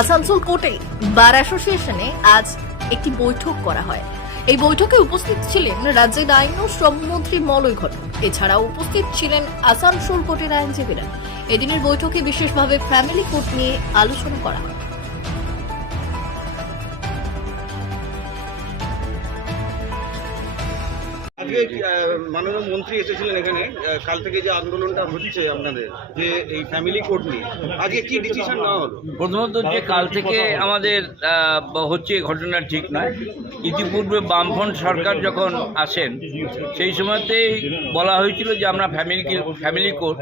আসানসোল কোর্টে বার অ্যাসোসিয়েশনে আজ একটি বৈঠক করা হয়। এই বৈঠকে উপস্থিত ছিলেন রাজ্যের আইন ও শ্রমমন্ত্রী মলয় ঘটক। এছাড়াও উপস্থিত ছিলেন আসানসোল কোর্টের আইনজীবীরা। এদিনের বৈঠকে বিশেষভাবে ফ্যামিলি কোর্ট নিয়ে আলোচনা করা হয়। আজকে মাননীয় মন্ত্রী এসেছিলেন এখানে কাল থেকে যে আন্দোলনটা হচ্ছে আপনাদের যে এই ফ্যামিলি কোর্ট নিয়ে আজকে কি ডিসিশন নেওয়া হলো? প্রথমত যে কাল থেকে আমাদের হচ্ছে ঘটনা ঠিক নয়। ইতিপূর্বে বামফ্রন্ট সরকার যখন আসেন সেই সময়তেই বলা হয়েছিল যে আমরা ফ্যামিলি ফ্যামিলি কোর্ট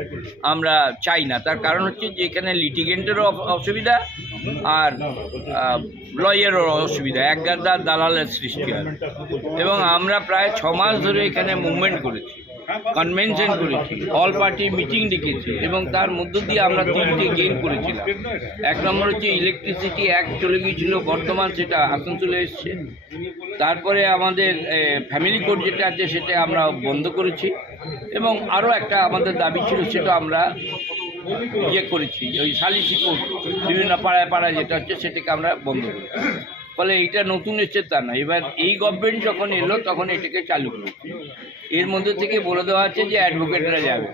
আমরা চাই না। তার কারণ হচ্ছে যে এখানে লিটিগেন্টেরও অসুবিধা আর লয়ারেরও অসুবিধা, এক গাদা দালালের সৃষ্টি হয়। এবং আমরা প্রায় ছ মাস ধরে এখানে মুভমেন্ট করেছি কনভেনশন করেছি অল পার্টি মিটিং ডেকেছি এবং তার মধ্য দিয়ে আমরা তিনটে গেইন করেছিলাম। এক নম্বর হচ্ছে ইলেকট্রিসিটি অ্যাক্ট চলে গিয়েছিল, বর্তমান সেটা আসানসোলে এসছে। তারপরে আমাদের ফ্যামিলি কোর্ট যেটা আছে সেটা আমরা বন্ধ করেছি। এবং আরও একটা আমাদের দাবি ছিল, সেটা আমরা ইয়ে করেছি ওই সালিসি কোর্ট বিভিন্ন পাড়ায় পাড়ায় যেটা হচ্ছে সেটাকে আমরা বন্ধ করেছি। ফলে এইটা নতুন এসছে তা না এবার এই গভর্নমেন্ট যখন এলো, তখন এটাকে চালু করেছে। এর মধ্যে থেকে বলে দেওয়া আছে যে অ্যাডভোকেটরা যাবে।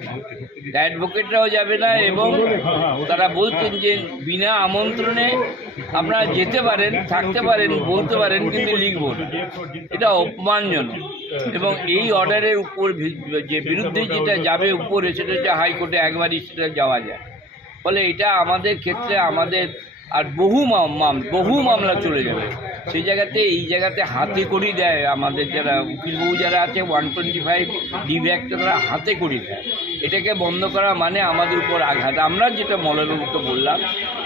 অ্যাডভোকেটরাও যাবে না এবং তারা বলছেন যে বিনা আমন্ত্রণে আপনারা যেতে পারেন, থাকতে পারেন, বলতে পারেন, কিন্তু লিখব না। এটা অপমানজনক। এবং এই অর্ডারের উপর যে বিরুদ্ধে যেটা যাবে উপরে, সেটা হচ্ছে হাইকোর্টে একবারই সেটা যাওয়া যায়। ফলে এটা আমাদের ক্ষেত্রে, আমাদের আর বহু মাম- বহু মামলা চলে যাবে। সেই জায়গাতে, এই জায়গাতে হাতে করি দেয় আমাদের যারা উকিলবাবু যারা আছে ওয়ান টোয়েন্টি ফাইভ ডিভি তারা হাতে করি দেয়। এটাকে বন্ধ করা মানে আমাদের উপর আঘাত। আমরা যেটা মলয়বাবুকে বললাম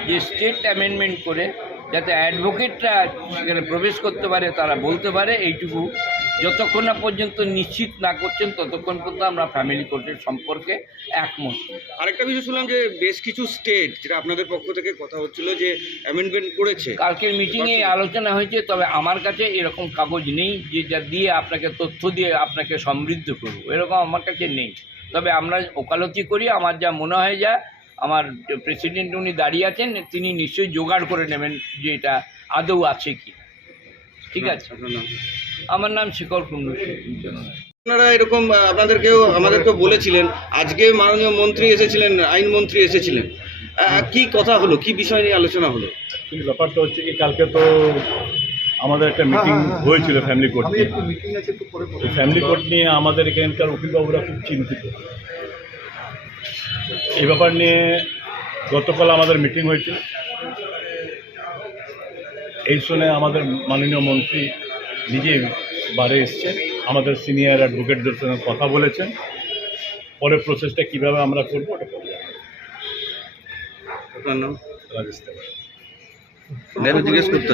যে স্টেট অ্যামেন্ডমেন্ট করে যাতে অ্যাডভোকেটরা সেখানে প্রবেশ করতে পারে, তারা বলতে পারে, এইটুকু যতক্ষণ না পর্যন্ত নিশ্চিত না করছেন ততক্ষণ পর্যন্ত আমরা ফ্যামিলি কোর্টের সম্পর্কে একমত। আরেকটা বিষয় শুনলাম যে বেশ কিছু স্টেট যেটা আপনাদের পক্ষ থেকে কথা হচ্ছিল যে অ্যামেন্ডমেন্ট করেছে। কালকের মিটিংয়ে আলোচনা হয়েছে তবে আমার কাছে এরকম কাগজ নেই যে যা দিয়ে আপনাকে তথ্য দিয়ে আপনাকে সমৃদ্ধ করব। এরকম আমার কাছে নেই। তবে আমরা ওকালতি করি আমার যা মনে হয় যা আমার প্রেসিডেন্ট উনি দাঁড়িয়ে আছেন তিনি নিশ্চয়ই জোগাড় করে নেবেন যে এটা আদৌ আছে কি। ঠিক আছে? আমার নাম শিকর কুণ্ডু আপনারা এরকম আপনাদেরকেও আমাদেরকেও বলেছিলেন আজকে মাননীয় মন্ত্রী এসেছিলেন আইন মন্ত্রী এসেছিলেন। কি কথা হলো? কি বিষয় নিয়ে আলোচনা হলো? ব্যাপারটা হচ্ছে কি কালকে তো আমাদের একটা মিটিং হয়েছিল ফ্যামিলি কোর্ট নিয়ে। ফ্যামিলি কোর্ট নিয়ে আমাদের এখানকার উকিলবাবুরা খুব চিন্তিত। এই ব্যাপার নিয়ে গতকাল আমাদের মিটিং হয়েছিল। এই শুনে আমাদের মাননীয় মন্ত্রী নিজে বারে এসছে। আমাদের সিনিয়র অ্যাডভোকেটদের সঙ্গে কথা বলেছেন। পরে প্রসেসটা কীভাবে আমরা করব ওটা করব আপনার নাম? রাজেশ জিজ্ঞেস করতে